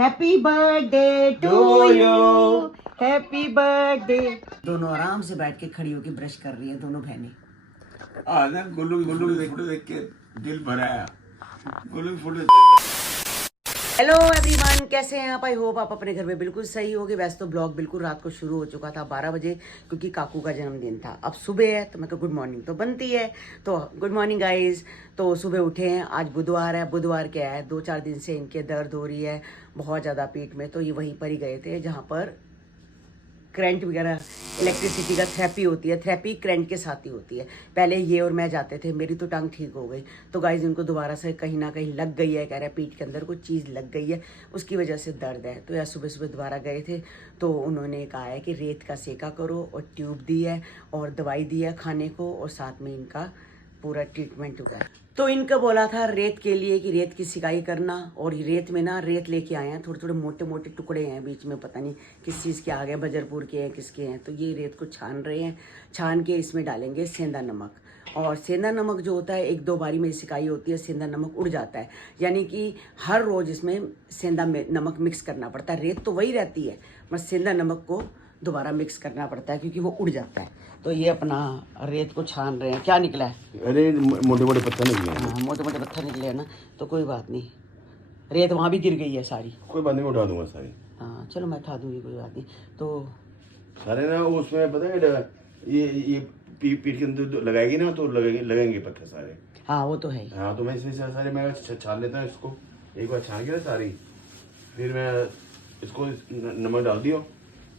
Happy birthday to you, happy birthday. दोनों आराम से बैठ के खड़ी होके ब्रश कर रही है दोनों बहनें। ना गोलू गोलू फोटो देख के दिल भरा है। गोलू फोटो। हेलो एवरीवन, कैसे हैं आप? आई होप आप अपने घर में बिल्कुल सही होगे। वैसे तो ब्लॉग बिल्कुल रात को शुरू हो चुका था 12 बजे, क्योंकि काकू का जन्मदिन था। अब सुबह है तो मैं गुड मॉर्निंग तो बनती है, तो गुड मॉर्निंग गाइज। तो सुबह उठे हैं, आज बुधवार है। बुधवार क्या है, 2-4 दिन से इनके दर्द हो रही है बहुत ज़्यादा पीठ में। तो ये वहीं पर ही गए थे जहाँ पर करंट वगैरह इलेक्ट्रिसिटी का थेरेपी होती है। थेरेपी करंट के साथ ही होती है। पहले ये और मैं जाते थे, मेरी तो टांग ठीक हो गई। तो गाइज इनको दोबारा से कहीं ना कहीं लग गई है, कह रहे हैं पीठ के अंदर कुछ चीज़ लग गई है, उसकी वजह से दर्द है। तो यार सुबह सुबह दोबारा गए थे, तो उन्होंने कहा है कि रेत का सेका करो, और ट्यूब दी है और दवाई दी है खाने को, और साथ में इनका पूरा ट्रीटमेंट हुआ है। तो इनका बोला था रेत के लिए कि रेत की सिकाई करना, और रेत में ना रेत लेके आए हैं, थोड़े थोड़े मोटे मोटे टुकड़े हैं बीच में, पता नहीं किस चीज़ के आ गए, बजरपुर के हैं किसके हैं। तो ये रेत को छान रहे हैं, छान के इसमें डालेंगे सेंधा नमक। और सेंधा नमक जो होता है 1-2 बारी में सिकाई होती है, सेंधा नमक उड़ जाता है, यानी कि हर रोज़ इसमें सेंधा नमक मिक्स करना पड़ता है। रेत तो वही रहती है, बस सेंधा नमक को दोबारा मिक्स करना पड़ता है क्योंकि वो उड़ जाता है। तो ये अपना रेत को छान रहे हैं। क्या निकला है? अरे मोटे मोटे पत्थर निकले हैं। हाँ, मोटे मोटे पत्थर निकले हैं ना, तो कोई बात नहीं। रेत वहाँ भी गिर गई है सारी। कोई बात नहीं, मैं उठा दूंगा सारी। हाँ चलो, मैं उठा दूंगी, कोई बात नहीं। तो सारे ना उसमें पता है ये पीठ के अंदर लगाएगी ना, तो लगेंगे पत्थर सारे। हाँ वो तो है। हाँ, तो मैं इसमें से सारे मैं छान लेता हूँ इसको। एक बार छान के ना सारी, फिर मैं इसको नमक डाल दियो।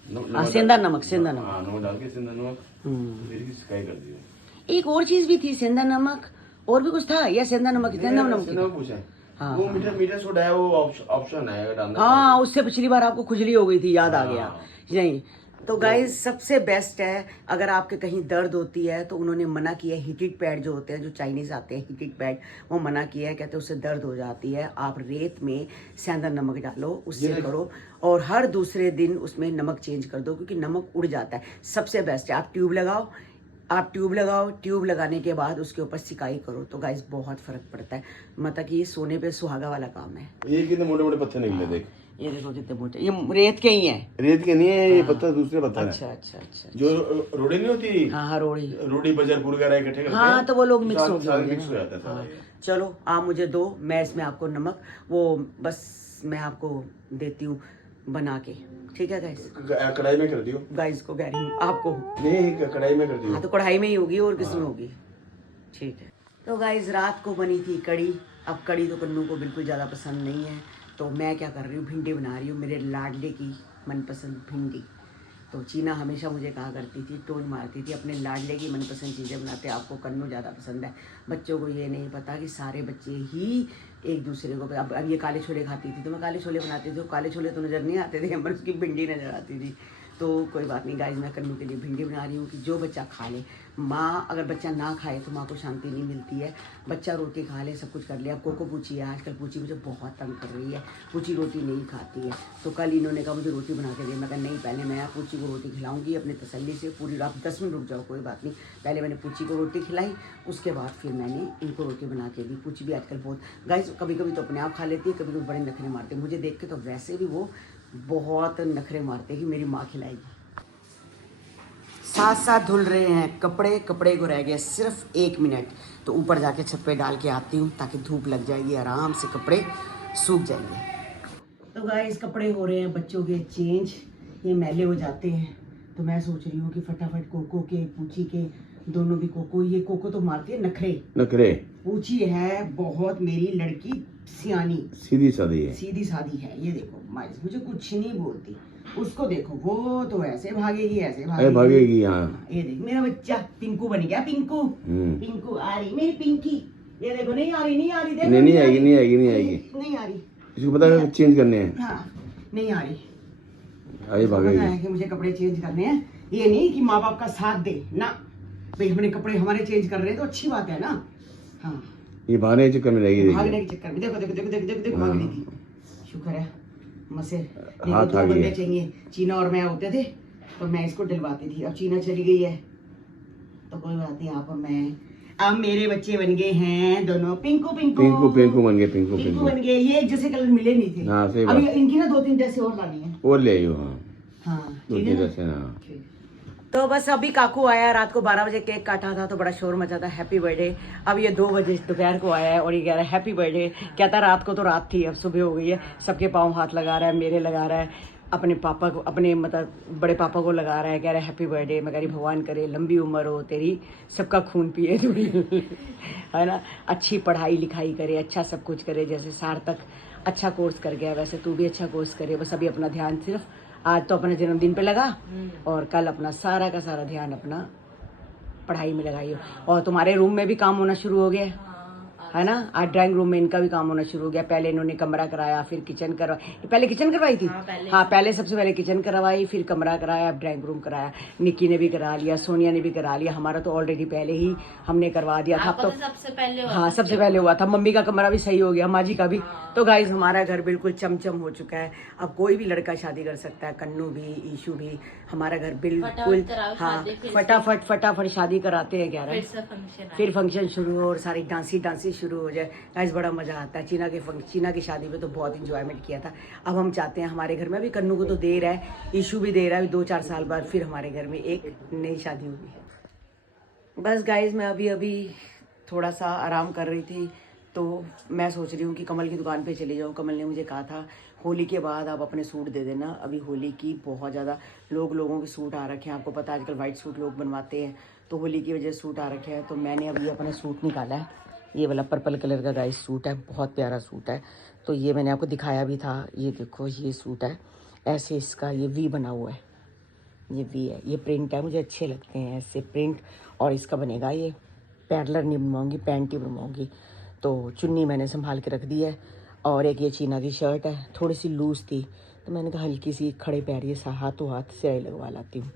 सेंधा नमक, सेंधा नमक। हाँ, नमक डाल के सेंधा नमक फिर इसकी सिकाई कर दियो। एक और चीज भी थी, सेंधा नमक और भी कुछ था, या सेंधा नमक? सेंधा नमक पूछा। हाँ, वो मीठा सोडा है, वो ऑप्शन है अगर डालना। हाँ उससे पिछली बार आपको खुजली हो गई थी, याद आ गया। हाँ। नहीं तो गाइज सबसे बेस्ट है, अगर आपके कहीं दर्द होती है तो उन्होंने मना किया है, हीटेड पैड जो होते हैं, जो चाइनीज आते हैं हीटेड पैड, वो मना किया है, कहते हैं उससे दर्द हो जाती है। आप रेत में सेंधा नमक डालो, उससे करो, और हर दूसरे दिन उसमें नमक चेंज कर दो, क्योंकि नमक उड़ जाता है। सबसे बेस्ट है, आप ट्यूब लगाओ, ट्यूब लगाने के बाद उसके ऊपर सिकाई करो, तो गाइस बहुत फर्क पड़ता है। मतलब कि ये सोने पे सुहागा वाला काम है। ये कितने मोटे मोटे पत्थर निकले, देख। ये देखो कितने मोटे, ये रेत के ही हैं। रेत के नहीं है ये पत्थर, दूसरे पत्थर अच्छा है। अच्छा अच्छा। जो रोड़ी नहीं होती। हाँ रोड़ी बजरपुर वगैरह इकट्ठे करते हैं। हाँ तो वो लोग मिक्स हो गए मिक्स हो जाता है सारा। चलो आप मुझे दो, मैं इसमें आपको नमक, वो बस मैं आपको देती हूँ बना के, ठीक है गाइस? कढ़ाई में कर दियो। गाइस को कह रही हूँ, आपको नहीं, कढ़ाई में कर दियो। हाँ तो कढ़ाई में ही होगी, और किसमें होगी? ठीक है। तो गाइस रात को बनी थी कड़ी। अब कड़ी तो कन्नू को बिल्कुल ज़्यादा पसंद नहीं है, तो मैं क्या कर रही हूँ, भिंडी बना रही हूँ, मेरे लाडले की मनपसंद भिंडी। तो चीना हमेशा मुझे कहा करती थी, टोन मारती थी, अपने लाडले की मनपसंद चीज़ें बनाते, आपको कन्नू ज़्यादा पसंद है। बच्चों को ये नहीं पता कि सारे बच्चे ही एक दूसरे को, अब ये काले छोले खाती थी तो मैं काले छोले बनाती थी, काले छोले तो नज़र नहीं आते थे, पर उसकी भिंडी नज़र आती थी। तो कोई बात नहीं गाइस, मैं कन्नू के लिए भिंडी बना रही हूँ कि जो बच्चा खा ले। माँ अगर बच्चा ना खाए तो माँ को शांति नहीं मिलती है। बच्चा रोटी खा ले, सब कुछ कर ले। अब कोको पूछी है, आजकल पूछी मुझे बहुत तंग कर रही है, पूछी रोटी नहीं खाती है। तो कल इन्होंने कहा मुझे रोटी बना के दे, मैं कहा नहीं, पहले मैं पूछी को रोटी खिलाऊंगी अपनी तसल्ली से। पूरी रात 10 मिनट रुक जाओ, कोई बात नहीं। पहले मैंने पूछी को रोटी खिलाई, उसके बाद फिर मैंने इनको रोटी बना के दी। पूछी भी आजकल बहुत गाइस, कभी कभी तो अपने आप खा लेती है, कभी कभी बड़े नखरे मारते हैं मुझे देख के, तो वैसे भी वो बहुत नखरे मारते हैं कि मेरी माँ खिलाएगी। साथ साथ धुल रहे हैं कपड़े को रह गया सिर्फ 1 मिनट, तो ऊपर जाके छत पे डाल के आती हूँ ताकि धूप लग जाएगी, आराम से कपड़े सूख जाएंगे। तो गाइस कपड़े हो रहे हैं बच्चों के चेंज, ये मैले हो जाते हैं, तो मैं सोच रही हूँ कि फटाफट कोको के, पूछी के, दोनों भी कोको, ये कोको तो मारती है नखरे, पूछी है बहुत मेरी लड़की सियानी, सीधी सादी है। ये देखो मुझे कुछ नहीं बोलती, उसको देखो वो तो ऐसे भागेगी। हाँ ये देख मेरा बच्चा पिंकू बन गया, पिंकू आ रही मेरी पिंकी, ये देखो नहीं आ रही देखो, नहीं आएगी। इसको पता है चेंज करने हैं। हाँ नहीं आ रही, भागेगी। पता है कि मुझे कपड़े चेंज करने हैं, ये नहीं कि माँ बाप का साथ दे ना, भाई अपने कपड़े हमारे चेंज कर रहे हैं तो अच्छी बात है ना। हाँ ये भागने के चक्कर में रहेगी, भागने के चक्कर में देखो भाग रही थी। शुक्र है मसे, हाथ दो बंदे चाहिए, चीना और मैं होते थे तो मैं इसको डलवाती थी। अब चीना चली गई है तो कोई बात नहीं, आप और मैं अब मेरे बच्चे बन गए हैं दोनों पिंकू पिंकू पिंकू पिंकू बन गए, पिंकू पिंकू पिंकू बन गए। ये एक जैसे कलर मिले नहीं थे। हाँ, सही अभी बात। इनकी ना 2-3 जैसे और लानी है। और ले आइयो। हाँ, हाँ दो ठीक है तीन ना? ऐसे ना। तो बस अभी काकू आया, रात को 12 बजे केक काटा था तो बड़ा शोर मचा था हैप्पी बर्थडे। अब ये 2 बजे दोपहर को आया है और ये कह रहा है हैप्पी बर्थडे। कहता रात को तो रात थी, अब सुबह हो गई है। सबके पाँव हाथ लगा रहा है, मेरे लगा रहा है, अपने पापा को, अपने मतलब बड़े पापा को लगा रहा है, कह रहा है हैप्पी बर्थडे। मैं कह रही भगवान करे लंबी उम्र हो तेरी, सबका खून पिए थोड़ी है ना, अच्छी पढ़ाई लिखाई करे, अच्छा सब कुछ करे। जैसे सार्थक अच्छा कोर्स कर गया वैसे तू भी अच्छा कोर्स करे। बस अभी अपना ध्यान सिर्फ आज तो अपने जन्मदिन पे लगा और कल अपना सारा का सारा ध्यान अपना पढ़ाई में लगाइए। और तुम्हारे रूम में भी काम होना शुरू हो गया है ना, आज ड्राइंग रूम में इनका भी काम होना शुरू हो गया। पहले इन्होंने कमरा कराया, फिर किचन करवाई। पहले किचन करवाई थी, हाँ पहले सबसे पहले किचन करवाई, फिर कमरा कराया, अब ड्राइंग रूम कराया। निक्की ने भी करा लिया, सोनिया ने भी करा लिया। हमारा तो ऑलरेडी पहले ही हमने करवा दिया था। तो सबसे पहले हाँ सबसे पहले हुआ था। मम्मी का कमरा भी सही हो गया, माँ जी का भी। तो गाइज हमारा घर बिल्कुल चमचम हो चुका है। अब कोई भी लड़का शादी कर सकता है, कन्नू भी, ईशू भी। हमारा घर बिल्कुल हाँ फटाफट फटाफट शादी कराते हैं। 11 फिर फंक्शन शुरू हो और सारी डांसी शुरू हो जाए। गाइस बड़ा मजा आता है। चीना की शादी में तो बहुत इंजॉयमेंट किया था। अब हम चाहते हैं हमारे घर में भी, कन्नू को तो दे रहा है, ईशू भी दे रहा है, 2-4 साल बाद फिर हमारे घर में एक नई शादी होगी। बस गाइस मैं अभी थोड़ा सा आराम कर रही थी तो मैं सोच रही हूँ कि कमल की दुकान पे चली जाऊँ। कमल ने मुझे कहा था होली के बाद आप अपने सूट दे देना। अभी होली की बहुत ज़्यादा लोगों के सूट आ रखे हैं। आपको पता है आजकल वाइट सूट लोग बनवाते हैं, तो होली की वजह से सूट आ रखे हैं। तो मैंने अभी अपना सूट निकाला है, ये वाला पर्पल कलर का गाइस सूट है, बहुत प्यारा सूट है। तो ये मैंने आपको दिखाया भी था, ये देखो ये सूट है ऐसे, इसका ये वी बना हुआ है, ये वी है, ये प्रिंट है, मुझे अच्छे लगते हैं ऐसे प्रिंट। और इसका बनेगा ये पैडलर नहीं बनवाऊँगी, पैंट ही बनवाऊँगी। तो चुन्नी मैंने संभाल के रख दी है। और एक ये चीना की शर्ट है, थोड़ी सी लूज़ थी तो मैंने कहा हल्की सी खड़े पैर ये हाथों हाथ सिलाई लगवा लाती हूँ।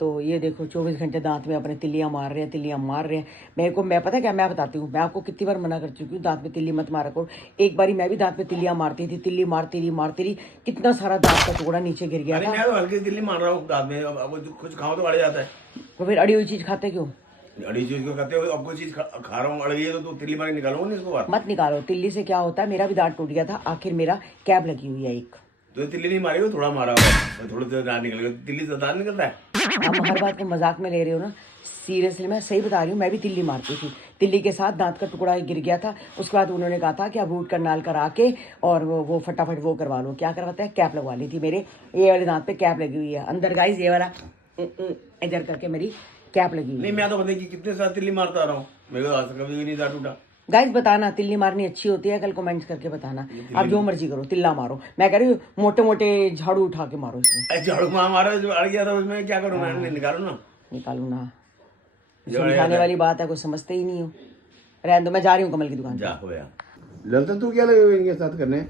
तो ये देखो 24 घंटे दांत में अपने तिल्लियाँ मार रहे हैं। मैं पता क्या, मैं बताती हूँ, मैं आपको कितनी बार मना कर चुकी हूँ दांत में तिल्ली मत मारा करो। एक बारी मैं भी दांत में तिल्लियाँ मारती थी, तिल्ली मारती रही, कितना सारा दांत का टुकड़ा नीचे गिर गया था। मैं तो हल्की तिल्ली मार रहा हूँ दांत में, अब कुछ खाओ तो अड़ जाता है। तो फिर अड़ी हुई चीज़ खाते क्यों? अड़ी चीज को खाते हो, अब कोई चीज खा रहा हूँ अड़ गई है तो तिल्ली मार के निकालूंगा नहीं इसको बाहर। मत निकालो, तिल्ली से क्या होता है, मेरा भी दांत टूट गया था, आखिर मेरा कैप लगी हुई है एक। तो तिल्ली नहीं मारी हो, थोड़ा मारा होगा, थोड़ा सा दांत निकल गया, तिल्ली से दांत निकल रहा है। हम हर बात को मजाक में ले रहे हो ना, सीरियसली मैं सही बता रही हूँ। मैं भी तिल्ली मारती थी, तिल्ली के साथ दांत का टुकड़ा गिर गया था। उसके बाद उन्होंने कहा था कि आप रूट करनाल करा के और वो फटाफट वो करवा लो। क्या करवाते हैं, कैप लगवा ली थी मेरे ये वाले दांत पे, कैप लगी हुई है अंदर गाइस, ये वाला इधर करके मेरी कैप लगी हुई नहीं मैं तो पता कि कितने साल तिल्ली मारता रहा हूँ, मेरे को आज तक कभी भी नहीं दांत टूटा। गाइस बताना तिल्ली मारनी अच्छी होती है, कल कमेंट्स करके बताना। आप जो मर्जी करो, तिल्ला मारो, मैं कह रही हूँ मोटे मोटे झाड़ू उठा के मारो इसमें। झाड़ू मारा जो अड़ गया था उसमें क्या करूँ मैं, निकालू ना, निकालू ना, समझाने वाली बात है, कुछ समझते ही नहीं हो। रहने दो, मैं जा रही हूँ कमल की दुकान जा हो यार। ललता तू क्या लगे हुए इनके साथ करने?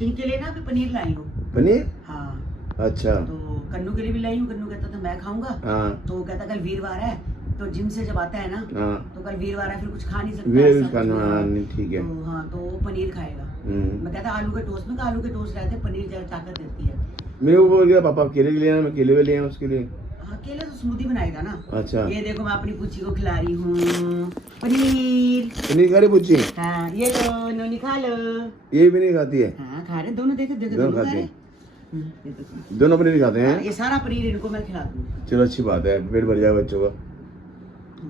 इनके लिए ना अभी पनीर लाई हूँ। पनीर? हाँ अच्छा। तो कन्नू के लिए भी लाई हूँ। कन्नू कहता था मैं खाऊंगा, हाँ तो कहता कल वीरवार है, तो जिम से जब आता है ना हाँ तो कल वीरवार है, फिर कुछ खा नहीं सकता वीर ऐसा खाना, कुछ। हाँ, नहीं, ठीक है। तो हाँ तो वो पनीर खाएगा। मैं कहता आलू के टोस्ट में, आलू के टोस्ट रहते, पनीर ज्यादा ताकत देती है। मेरे को बोल गया पापा केले ले आना, मैं केले भी ले आया उसके लिए। हाँ केले तो स्मूदी बनाएगा ना। अच्छा। ये देखो मैं अपनी पुच्ची को खिला रही हूँ पनीर। पनीर खा रही पूछी? हाँ ये लो नोनी खा लो। ये भी नहीं खाती है? हाँ खा रहे दोनों, देखो देखो दोनों दोनों खा खाते रहे। हैं। ये देखो। दोनों पनीर खाते हैं? ये सारा पनीर इनको मैं खिला दूँ। चलो अच्छी बात है, पेट भर जाएगा बच्चों का,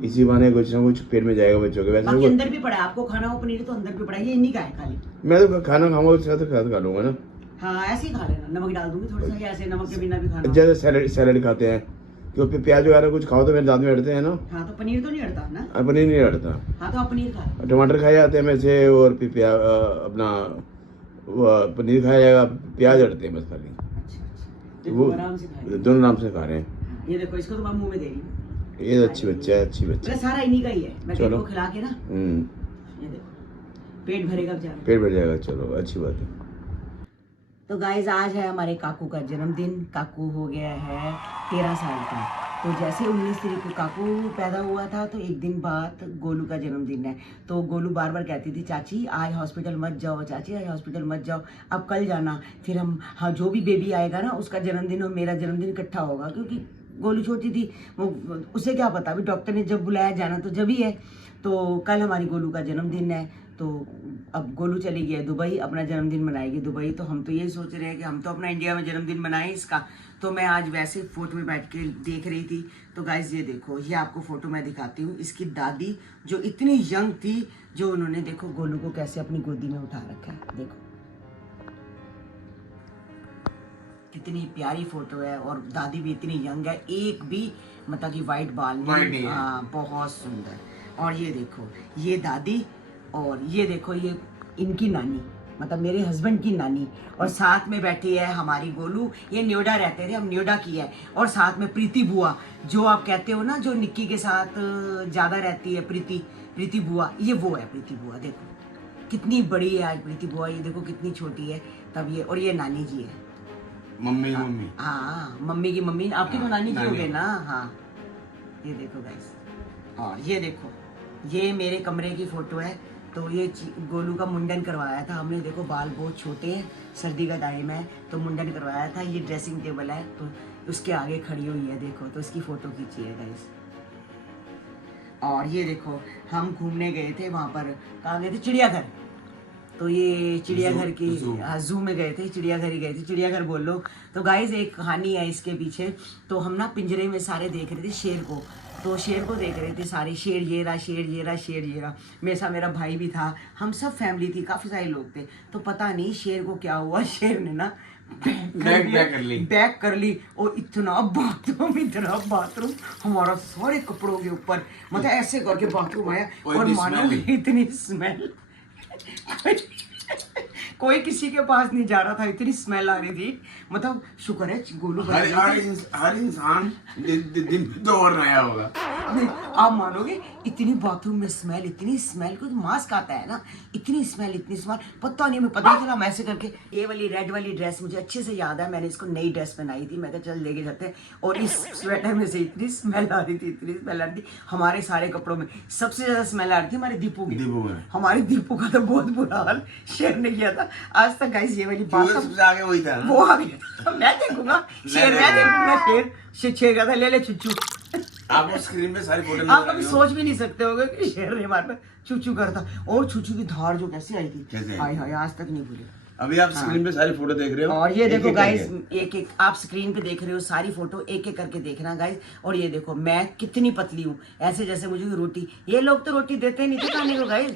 इसी बहाने कुछ ना कुछ पेट में जाएगा बच्चों के। वैसे बाकी अंदर भी पड़ा है, आपको खाना हो पनीर तो अंदर भी पड़ा है, ये इन्हीं का है खाली। मैं तो खाना खाऊंगा उसके साथ खा लूंगा ना। हाँ ऐसे ही खा लेना, नमक डाल दूंगी थोड़ा सा, ऐसे नमक के बिना भी खाना। जैसे सैलेड खाते हैं, क्योंकि प्याज वगैरह कुछ खाओ तो मेरे दांत में अड़ते हैं ना। हाँ तो पनीर तो नहीं अड़ता ना। पनीर नहीं अड़ता। हाँ तो आप पनीर खा लो। टमाटर खाए जाते हैं में से, और अपना पनीर खाया जाएगा, प्याज अड़ते हैं बस खाली। अच्छा वो आराम से खाए। दोनों नाम से खा रहे हैं। ये देखो इसको तो मैं मुंह में दे रही हूँ। ये अच्छी बच्चा है, अच्छी बच्चा। मेरा सारा इन्हीं का ही है, मैं चलो। इनको खिला के ना, ये देखो पेट भरेगा बेचारा। पेट भर जाएगा, चलो अच्छी बात है। तो गाइज आज है हमारे काकू का जन्मदिन। काकू हो गया है 13 साल का। तो जैसे 19 तारीख को काकू पैदा हुआ था तो एक दिन बाद गोलू का जन्मदिन है। तो गोलू बार बार कहती थी चाची आज हॉस्पिटल मत जाओ, चाची आज हॉस्पिटल मत जाओ, अब कल जाना, फिर हम हाँ जो भी बेबी आएगा ना उसका जन्मदिन और मेरा जन्मदिन इकट्ठा होगा। क्योंकि गोलू छोटी थी, वो उसे क्या पता, अभी डॉक्टर ने जब बुलाया जाना तो जब ही है। तो कल हमारी गोलू का जन्मदिन है, तो अब गोलू चली गई है दुबई, अपना जन्मदिन मनाएगी दुबई। तो हम तो ये सोच रहे हैं कि हम तो अपना इंडिया में जन्मदिन मनाएं इसका। तो मैं आज वैसे फोटो में बैठ के देख रही थी, तो गाइज ये देखो, ये आपको फोटो मैं दिखाती हूँ। इसकी दादी जो इतनी यंग थी, जो उन्होंने देखो गोलू को कैसे अपनी गोदी में उठा रखा है, देखो कितनी प्यारी फोटो है। और दादी भी इतनी यंग है, एक भी मतलब कि वाइट बाल नहीं, हाँ बहुत सुंदर। और ये देखो, ये दादी, और ये देखो ये इनकी नानी, मतलब मेरे हस्बैंड की नानी, और साथ में बैठी है हमारी गोलू। ये न्योडा रहते थे, हम न्योडा की है। और साथ में प्रीति बुआ, जो आप कहते हो ना जो निक्की के साथ ज़्यादा रहती है, प्रीति बुआ, ये वो है प्रीति बुआ। देखो कितनी बड़ी है आज प्रीति बुआ, ये देखो कितनी छोटी है तब ये। और ये नानी जी है, मम्मी हाँ मम्मी की मम्मी, आपकी तो नानी जी हो गए ना। हाँ ये देखो गाइस, और ये देखो ये मेरे कमरे की फोटो है। तो ये गोलू का मुंडन करवाया था हमने, देखो बाल बहुत छोटे हैं, सर्दी का टाइम है तो मुंडन करवाया था। ये ड्रेसिंग टेबल है, तो उसके आगे खड़ी हुई है, देखो तो इसकी फोटो खींची है गाइस। और ये देखो हम घूमने गए थे वहाँ पर, कहाँ गए थे, चिड़ियाघर। तो ये चिड़ियाघर की जू में गए थे, चिड़ियाघर ही गए थे, चिड़ियाघर बोल लो। तो गाइज एक कहानी है इसके पीछे। तो हम ना पिंजरे में सारे देख रहे थे शेर को, तो शेर को देख रहे थे सारे, शेर ये रहा, शेर ये रहा, शेर ये रहा। मेरे साथ मेरा भाई भी था, हम सब फैमिली थी, काफ़ी सारे लोग थे। तो पता नहीं शेर को क्या हुआ, शेर ने ना बैक कर ली। और इतना बाथरूम हमारा सारे कपड़ों के ऊपर, मतलब ऐसे करके बाथरूम आया। और मानो इतनी स्मेल कोई किसी के पास नहीं जा रहा था, इतनी स्मेल आ रही थी। मतलब शुक्र है गोलू हर इंसान दिन तो और नया होगा। आप मानोगे इतनी बाथरूम में स्मेल, इतनी स्मेल, कुछ मास्क आता है ना, इतनी स्मेल पता नहीं, मैं पता ही चला। मैं ऐसे करके ये वाली रेड वाली ड्रेस मुझे अच्छे से याद है, मैंने इसको नई ड्रेस पहनाई थी, मैं कहा चल लेके जाते हैं। और इस स्वेटर में से इतनी स्मेल आ रही थी, इतनी स्मेल आ रही थी। हमारे सारे कपड़ों में सबसे ज्यादा स्मेल आ रही थी हमारे दीपू की। हमारे दीपू का तो बहुत बुरा हाल शेर ने किया था। आज तक गाइस ये वाली बात आगे वही था, वो आ गया। मैं देखूंगा शेर, मैं देखूंगा शेर का था, ले चुच्चू। आपको स्क्रीन पे सारी फोटो आप कभी सोच भी नहीं सकते होगे कि शेर ने हमारे पे चूचू करता। और चूचू की धार जो कैसे आई थी, हाय हाय आज तक नहीं भूले। अभी आप स्क्रीन पे सारी फोटो देख रहे हो, और ये देखो गाइस, एक आप स्क्रीन पे देख रहे हो सारी फोटो, एक एक करके देखना गाइस। और ये देखो मैं कितनी पतली हूँ, ऐसे जैसे मुझे रोटी, ये लोग तो रोटी देते नहीं थे खाने को गाइस।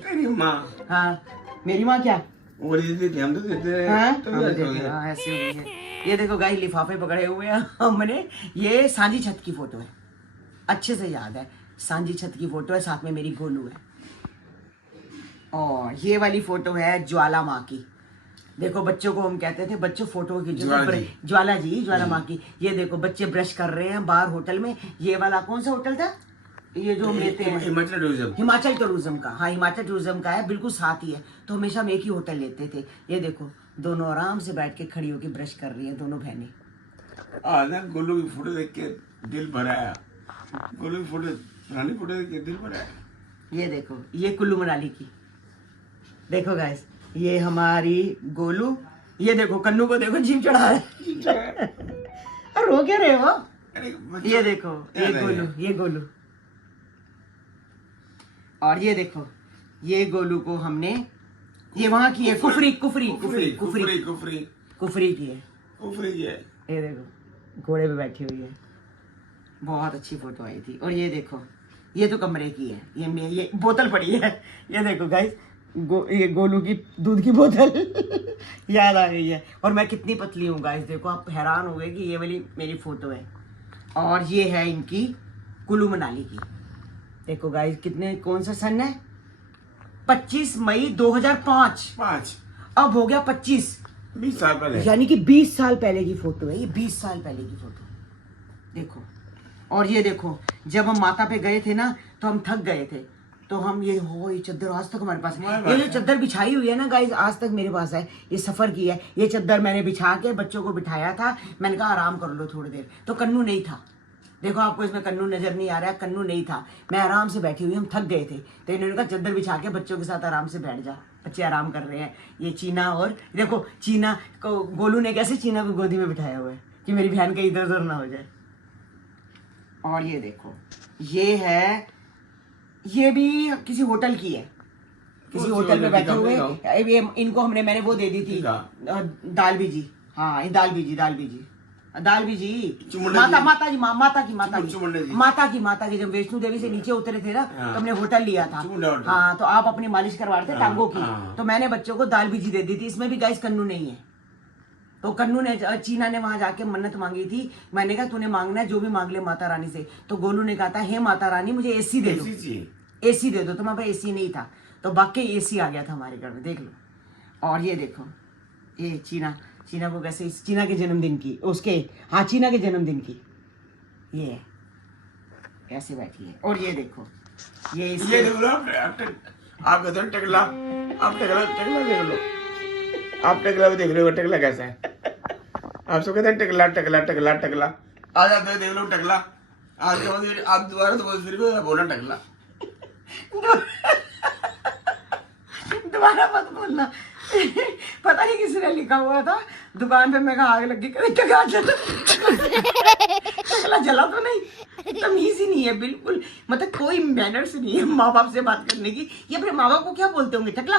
हाँ मेरी माँ क्या वो देते, हम तो देते हैं। हाँ ऐसे हुई है। ये देखो गाइस लिफाफे पकड़े हुए हैं हमने। ये सांझी छत की फोटो है, अच्छे से याद है, सांझी छत की फोटो है, साथ में मेरी गोलू है। और ये वाली फोटो है ज्वाला माँ की। देखो बच्चों को हम कहते थे बच्चों फोटो खींचो, ज्वाला माँ की। ये देखो बच्चे ब्रश कर रहे हैं बाहर होटल में। ये वाला कौन सा होटल था ये जो हम लेते हैं, हिमाचल टूरिज्म का। हाँ हिमाचल टूरिज्म का है, बिल्कुल साथ ही है। तो हमेशा हम एक ही होटल लेते थे। ये देखो दोनों आराम से बैठ के खड़ी होकर ब्रश कर रही है, दोनों बहनें। गोलू की फोटो देख के दिल भर आया, गोलू की फोटो, पुरानी फोटो देख के दिल भर आया। ये देखो ये कुल्लू मनाली की, देखो गाइस ये हमारी गोलू। ये देखो कन्नू को देखो जीभ चढ़ा है। रो क्या रहे हो? ये देखो ये गोलू। और ये देखो ये गोलू को हमने, ये वहां की है, कुफरी की है। ये देखो घोड़े पे बैठी हुई है, बहुत अच्छी फोटो आई थी। और ये देखो ये तो कमरे की है, ये बोतल पड़ी है। ये देखो गाइस ये गोलू की दूध की बोतल याद आ गई है। और मैं कितनी पतली हूँ गाइस, देखो आप हैरान हो गए कि ये वाली मेरी फोटो है। और ये है इनकी कुल्लू मनाली की। देखो गाइस कितने, कौन सा सन है, 25 मई 2005। अब हो गया 20 साल पहले, यानी कि 20 साल पहले की फोटो है ये, 20 साल पहले की फोटो देखो। और ये देखो जब हम माता पे गए थे ना तो हम थक गए थे, तो हम ये चद्दर आज तक हमारे पास है। ये जो चद्दर बिछाई हुई है ना गाइस आज तक मेरे पास है, ये सफर की है। ये चद्दर मैंने बिछा के बच्चों को बिठाया था, मैंने कहा आराम कर लो थोड़ी देर। तो कन्नू नहीं था, देखो आपको इसमें कन्नू नजर नहीं आ रहा है, कन्नू नहीं था, मैं आराम से बैठी हुई, हम थक गए थे। तो इन्होंने कहा चद्दर बिछा के बच्चों के साथ आराम से बैठ जा, बच्चे आराम कर रहे हैं। ये चीना, और देखो चीना को गोलू ने कैसे चीना को गोदी में बिठाया हुआ है कि मेरी बहन कहीं इधर उधर ना हो जाए। और ये देखो ये है ये भी किसी होटल की है, किसी होटल में बैठे हुए। ये इनको मैंने वो दे दी थी दाल बीजी। हाँ, ये दाल बीजी माता की जब वैष्णो देवी से नीचे उतरे थे ना, तो हमने होटल लिया था। हाँ, तो आप अपनी मालिश करवा रहे थे टांगों की, तो मैंने बच्चों को दाल बीजी दे दी थी। इसमें भी गाइस कन्नू नहीं है, तो कन्नू ने, चीना ने वहां जाके मन्नत मांगी थी। मैंने कहा तूने मांगना है जो भी मांग ले माता रानी से। तो गोलू ने कहा था हे माता रानी मुझे एसी दे दो, एसी दे दो। तो हमारे एसी नहीं था, तो बाकी एसी आ गया था हमारे घर में, देख लो। और ये देखो, ये चीना को कैसे, चीना के जन्मदिन की, उसके, हाँ चीना के जन्मदिन की ये ऐसे बैठी है। और ये देखो, ये देख लो आप कहते हो टकला, आप टकला देख लो, आप टकला भी देख लो, टकला कैसा है। आप सब कहते हैं टकला टकला टकला टकला, आ जाते हो देख लो टकला। आज के बाद आप दोबारा तो फिर भी बोला टकला। दोबारा मत बोलना। पता नहीं किसी ने लिखा हुआ था दुकान पे, मैं कहा आग लगी, टकला जला तो नहीं। तमीज ही नहीं है बिल्कुल, मतलब कोई मैनर्स नहीं है माँ बाप से बात करने की। ये अपने माँ बाप को क्या बोलते होंगे, टकला?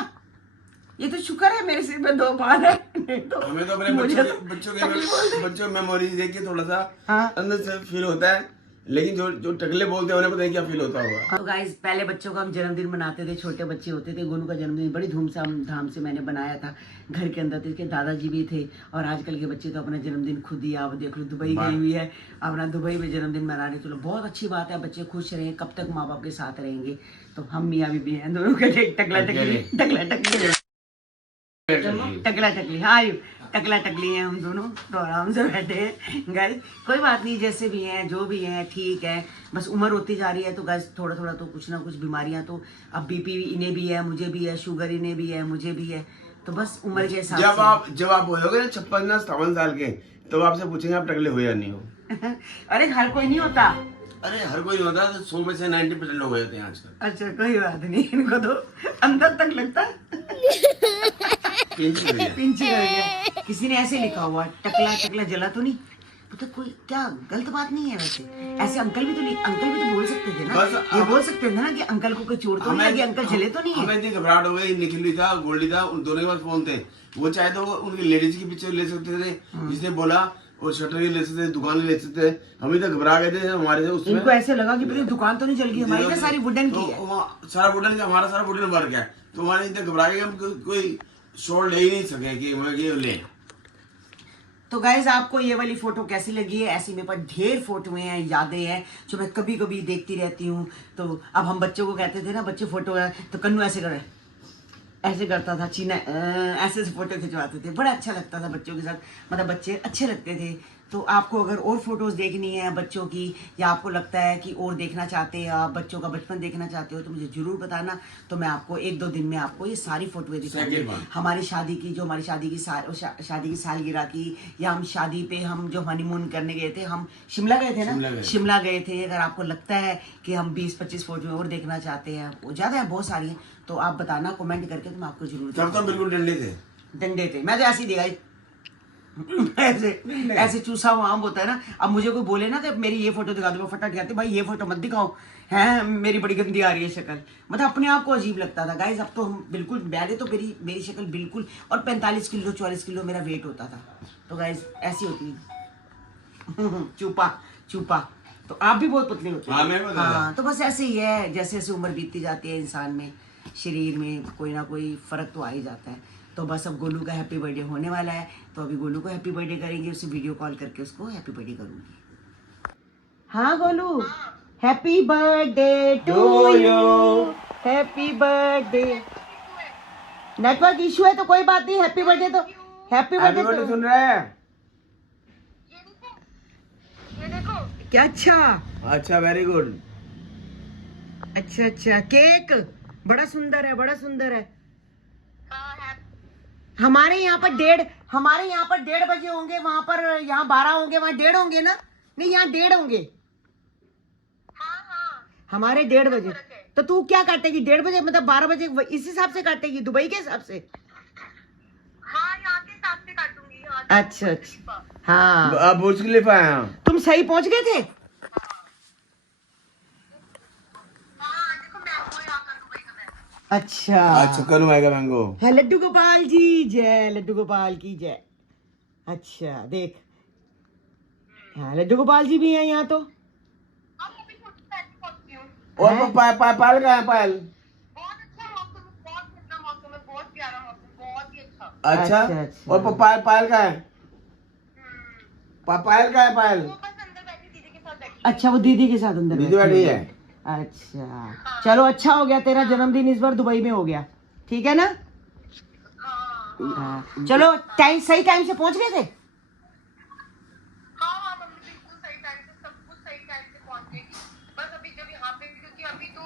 ये तो शुक्र है मेरे सिर में 2 बाल है, नहीं तो हमें तो अपने बच्चों की मेमोरीज देख के थोड़ा सा अंदर से फील होता है, लेकिन जो टकले बोलते हैं उन्हें पता है क्या फील होता होगा। तो गाइस, पहले बच्चों का हम जन्मदिन मनाते थे, छोटे बच्चे होते थे। गोनू का जन्मदिन बड़ी धूमधाम से मैंने बनाया था घर के अंदर। तो इसके दादाजी भी थे, और आजकल के बच्चे तो अपना जन्मदिन खुद ही, आप देख लो दुबई गई हुई है, अपना दुबई में जन्मदिन मना रहे। चलो बहुत अच्छी बात है, बच्चे खुश रहें। कब तक माँ बाप के साथ रहेंगे? तो हम मियाँ बीबी हैं, दोनों के टकला टकली, हाँ टकला टकली हैं हम दोनों, तो आराम से बैठे हैं गाइस। कोई बात नहीं, जैसे भी हैं जो भी हैं ठीक है। बस उम्र होती जा रही है, तो गाइस थोड़ा थोड़ा तो कुछ ना कुछ बीमारियां तो, अब बीपी इन्हें भी है, मुझे भी है, शुगर इन्हें भी है, मुझे भी है। तो बस उम्र के हिसाब से जब आप बोलोगे ना 56-57 साल के, तो आपसे पूछेंगे आप टकले हुए या नहीं हो। अरे हर कोई नहीं होता, अरे हर कोई नहीं होता, तो 100 में से 90% लोग हो जाते हैं आजकल। अच्छा कोई बात नहीं, इनको तो अंदर तक लगता है पिंच कर गया। किसी ने ऐसे लिखा हुआ टकला जला तो नहीं, तो कोई क्या गलत बात नहीं है वैसे। ऐसे अंकल भी तो बोल सकते थे ना, ये बोल सकते थे ना कि अंकल को कोई चोट तो नहीं लगी, अंकल जले तो नहीं है। हमें इतनी घबराहट हो गई, निखिल भी था, गोल्डी था, उन दोनों के पास फोन थे। वो चाहे तो उनकी लेडीज की पिक्चर ले सकते थे, जिसने बोला, और शटर की ले सकते थे, दुकान ले सकते थे। हम तो घबरा गए थे हमारे से। उसमें इनको ऐसे लगा कि पता दुकान तो नहीं जल गई हमारी, सारी वुडन की है, सारा वुडन का, हमारा सारा वुडन वर्क है। तो हमारे इतने घबरा गए, हम कोई शॉट ले ही नहीं सके कि मैं ये ले। तो गाइज आपको ये वाली फोटो कैसी लगी है? ऐसी मेरे पास ढेर फोटो हैं, यादें हैं जो मैं कभी कभी देखती रहती हूँ। तो अब हम बच्चों को कहते थे ना, बच्चे फोटो है तो कन्नू ऐसे करता था, चीना ऐसे फोटो खिंचवाते थे, बड़ा अच्छा लगता था बच्चों के साथ, मतलब बच्चे अच्छे लगते थे। तो आपको अगर और फोटोज देखनी है बच्चों की, या आपको लगता है कि और देखना चाहते हैं, आप बच्चों का बचपन देखना चाहते हो, तो मुझे जरूर बताना। तो मैं आपको 1-2 दिन में आपको ये सारी फोटोएं दिखाऊंगी, हमारी शादी की, जो हमारी शादी की सालगिरह की, या हम शादी पे हम जो हनीमून करने गए थे, हम शिमला गए थे ना, शिमला गए थे। अगर आपको लगता है कि हम 20-25 फोटो और देखना चाहते हैं, वो ज्यादा है, बहुत सारी है, तो आप बताना कमेंट करके, तो मैं आपको जरूर। तब तो बिल्कुल डंडे थे, मैं तो ऐसे ही देगा ऐसे चूसा हुआ आम होता है ना। अब मुझे कोई बोले ना तो मेरी ये फोटो दिखा दो, फटाफट कहते भाई ये फोटो मत दिखाओ, है मेरी बड़ी गंदी आ रही है शक्ल, मतलब अपने आप को अजीब लगता था गाइस। अब तो हम बिल्कुल, पहले तो मेरी शक्ल बिल्कुल, और 45 किलो 44 किलो मेरा वेट होता था। तो गाइस ऐसी होती है चूपा। तो आप भी बहुत पतले होते हैं। हाँ, तो बस ऐसे ही है, जैसे जैसे उम्र बीतती जाती है इंसान में, शरीर में कोई ना कोई फर्क तो आ ही जाता है। तो बस अब गोलू का हैप्पी बर्थडे होने वाला है, तो अभी गोलू को हैप्पी बर्थडे करेंगे, उसे वीडियो कॉल करके उसको हैप्पी बर्थडे करूंगी। हाँ Golu, happy birthday to you, happy birthday. Network issue है तो कोई बात नहीं, हैप्पी बर्थडे तो हैप्पी बर्थडे सुन रहा है। क्या? अच्छा वेरी गुड। अच्छा केक बड़ा सुंदर है। हमारे यहाँ पर 1:30 बजे होंगे, वहाँ पर यहाँ 12 होंगे, वहाँ 1:30 होंगे ना? नहीं, यहाँ 1:30 होंगे। हाँ। हमारे 1:30 बजे। तो तू क्या काटेगी 1:30 बजे, मतलब 12 बजे इस हिसाब से काटेगी, दुबई के हिसाब से? हाँ, यहाँ के हिसाब से काटूंगी। अच्छा हाँ, अब बुर्ज खलीफा आया। तुम सही पहुँच गए थे? अच्छा आज चिकन आएगा मैंगो। हाँ, लड्डू गोपाल जी जय, लड्डू गोपाल की जय। अच्छा देख, हाँ लड्डू गोपाल जी भी हैं यहाँ तो। अब अभी छोटी पैसे पहुंचती हूँ। और हैं? पायल का है पायल। बहुत अच्छा मौसम है, बहुत ठंडा मौसम है, बहुत प्यारा मौसम, बहुत ही अच्छा। अच्छा अच्छा। और पायल का है। पायल का है पायल। वो बस अंदर बैठी दीदी के साथ बैठी। अच्छा वो दीदी के साथ अंदर दीदी बैठी बैठी है। है। अच्छा चलो अच्छा हो गया, तेरा जन्मदिन इस बार दुबई में हो गया, ठीक है ना। हाँ चलो टाइम, सही टाइम से पहुंच गए थे। हाँ हाँ मम्मी बिल्कुल सही टाइम से, सब कुछ सही टाइम से पहुंच गई थी। बस अभी जब यहाँ पे, क्योंकि अभी तो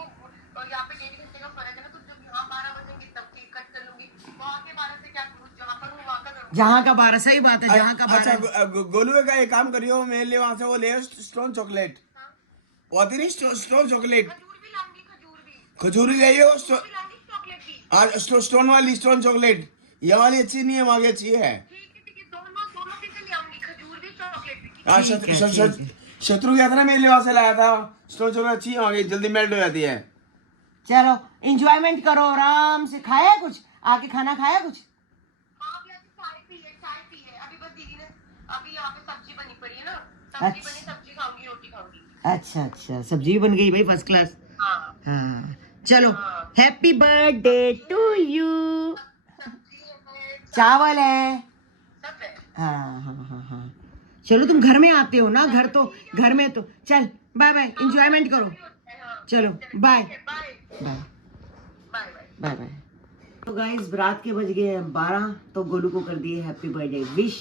यहाँ पे 1.5 घंटे का फर्क है ना, तो जब यहाँ 12 बजेंगे तब केक कट कर लूंगी। वहाँ के 12 से क्या करूँ, जहाँ पर हूँ वहाँ का करूँ। जहाँ का 12, सही बात है, जहाँ का 12। अच्छा गोलू का एक काम करियो, मेरे लिए वहां से वो ले स्टोन चॉकलेट। वो आती नहीं स्टोन चॉकलेट। खजूर भी लाऊंगी, खजूर भी खजूरी ले आइयो। भी लाऊंगी, चॉकलेट भी। आज स्टोन वाली स्टोन चॉकलेट, ये वाली अच्छी नहीं है, वहाँ की अच्छी है। ठीक है, दोनों दोनों चीजें ले आऊंगी, खजूर भी चॉकलेट भी। हाँ ठीक है। शत्रु गया था ना मेरे लिए, वहां से लाया था स्टोन चॉकलेट, अच्छी है वहाँ की, जल्दी मेल्ट हो जाती है। चलो इंजॉयमेंट करो आराम से। खाया है कुछ, आके खाना खाया कुछ। हाँ अभी आके चाय पी है, चाय पी है। अभी बस दीदी ने, अभी यहाँ पे सब्जी बनी पड़ी है ना, सब्जी बनी, सब्जी खाऊंगी, रोटी खाऊंगी। अच्छा सब्जी भी बन गई भाई, फर्स्ट क्लास। हाँ हाँ चलो, हैप्पी बर्थडे टू यू। सब्जी है, चावल है। सब है। हाँ चलो तुम घर में आते हो ना, घर में तो चल बाय बाय, इंजॉयमेंट करो। चलो bye bye bye bye bye. Bye bye. तो गाइस रात के बज गए 12, तो गोलू को कर दिए हैप्पी बर्थडे विश।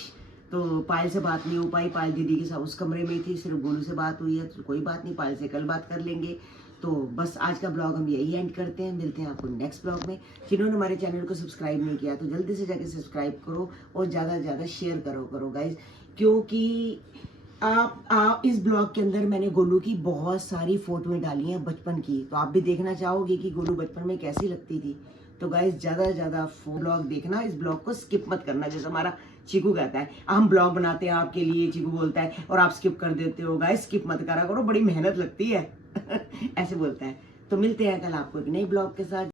तो पायल से बात नहीं हो पाई, पायल दीदी के साथ उस कमरे में ही थी, सिर्फ गोलू से बात हुई है, तो कोई बात नहीं, पायल से कल बात कर लेंगे। तो बस आज का ब्लॉग हम यही एंड करते हैं, मिलते हैं आपको नेक्स्ट ब्लॉग में। जिन्होंने हमारे चैनल को सब्सक्राइब नहीं किया तो जल्दी से जाके सब्सक्राइब करो और ज़्यादा से ज़्यादा शेयर करो गाइज, क्योंकि आप इस ब्लॉग के अंदर मैंने गोलू की बहुत सारी फोटोएं डाली हैं बचपन की, तो आप भी देखना चाहोगे कि गोलू बचपन में कैसी लगती थी। तो गाइज ज़्यादा से ज़्यादा ब्लॉग देखना, इस ब्लॉग को स्किप मत करना। जैसे हमारा चीकू कहता है हम ब्लॉग बनाते हैं आपके लिए, चीकू बोलता है, और आप स्किप कर देते हो। गाइज स्किप मत करा करो, बड़ी मेहनत लगती है ऐसे बोलता है। तो मिलते हैं कल आपको एक नई ब्लॉग के साथ।